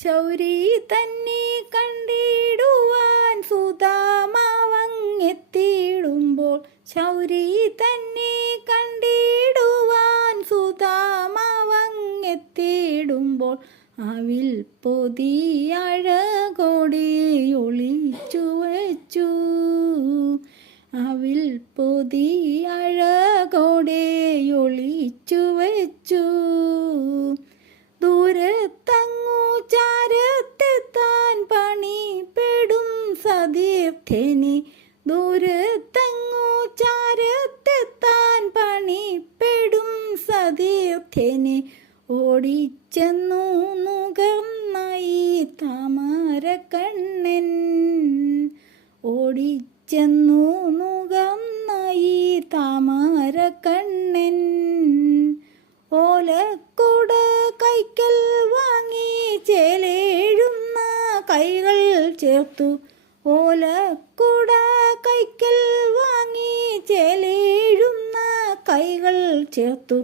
ശൗരി തന്നെ കണ്ടിടുവാൻ സുധാമാവങ്ങെത്തിയിടുമ്പോൾ, ശൗരി തന്നെ കണ്ടിടുവാൻ സുധാമാവങ്ങെത്തിയിടുമ്പോൾ, അവിൽ പൊതി അഴകോടെ ഒളിച്ചു വച്ചു, അവിൽ പൊതി അഴകോടെ ഒളിച്ചു വച്ചു. ദൂരത്തങ്ങു ചാരത്തെത്താൻ പണിപ്പെടും സതീർത്ഥ്യനെ, ദൂരത്തങ്ങു ചാരത്തെത്താൻ പണിപ്പെടും സതീർത്ഥ്യനെ, ഓടിച്ചെന്നു നുകർന്നായി താമരക്കണ്ണൻ, ഓടിച്ചെന്നു നുകർന്നായി താമരക്കണ്ണൻ. ഓലക്കുട കൈക്കൽ വാങ്ങി ചേലേഴുന്ന കൈകൾ ചേർത്തു, ഓലക്കുട കൈക്കൽ വാങ്ങി ചേലേഴുന്ന കൈകൾ ചേർത്തു.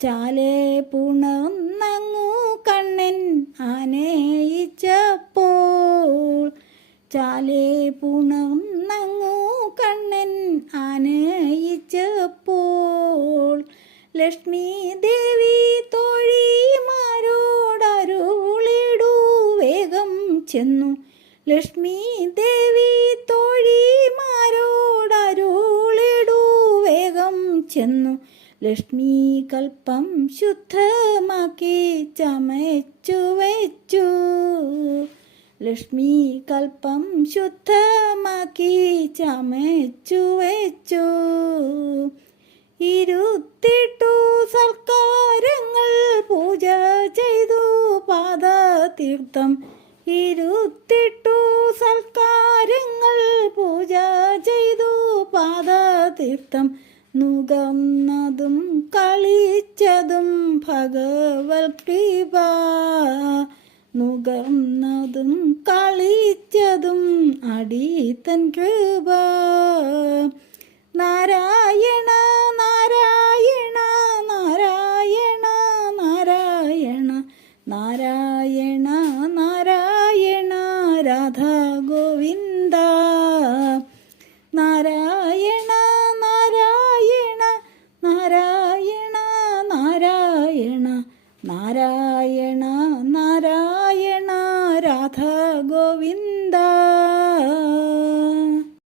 ചാലേ പുണർന്നങ്ങു കണ്ണൻ ആനയിച്ചപ്പോൾ, ചാലേ പുണർന്നങ്ങു കണ്ണൻ ആനയിച്ചപ്പോൾ, ലക്ഷ്മി ദേവി തോഴിമാരോടരുളിടു വേഗം ചെന്നു, ലക്ഷ്മി ദേവി തോഴിമാരോടരുളിടു വേഗം ചെന്നു. ലക്ഷ്മി കൽപ്പം ശുദ്ധമാക്കി ചമച്ചു വെച്ചു, ലക്ഷ്മി കൽപ്പം ശുദ്ധമാക്കി ചമച്ചു വെച്ചു. ഇരുത്തിട്ടു സൽക്കാരങ്ങൾ പൂജ ചെയ്തു പാദതീർത്ഥം, ഇരുത്തിട്ടു സൽക്കാരങ്ങൾ പൂജ ചെയ്തു പാദതീർത്ഥം. നുകർന്നതും കളിച്ചതും ഭഗവത് കൃപ, നുകർന്നതും കളിച്ചതും അടിയൻ കൃപ. നാരായണ നാരായണ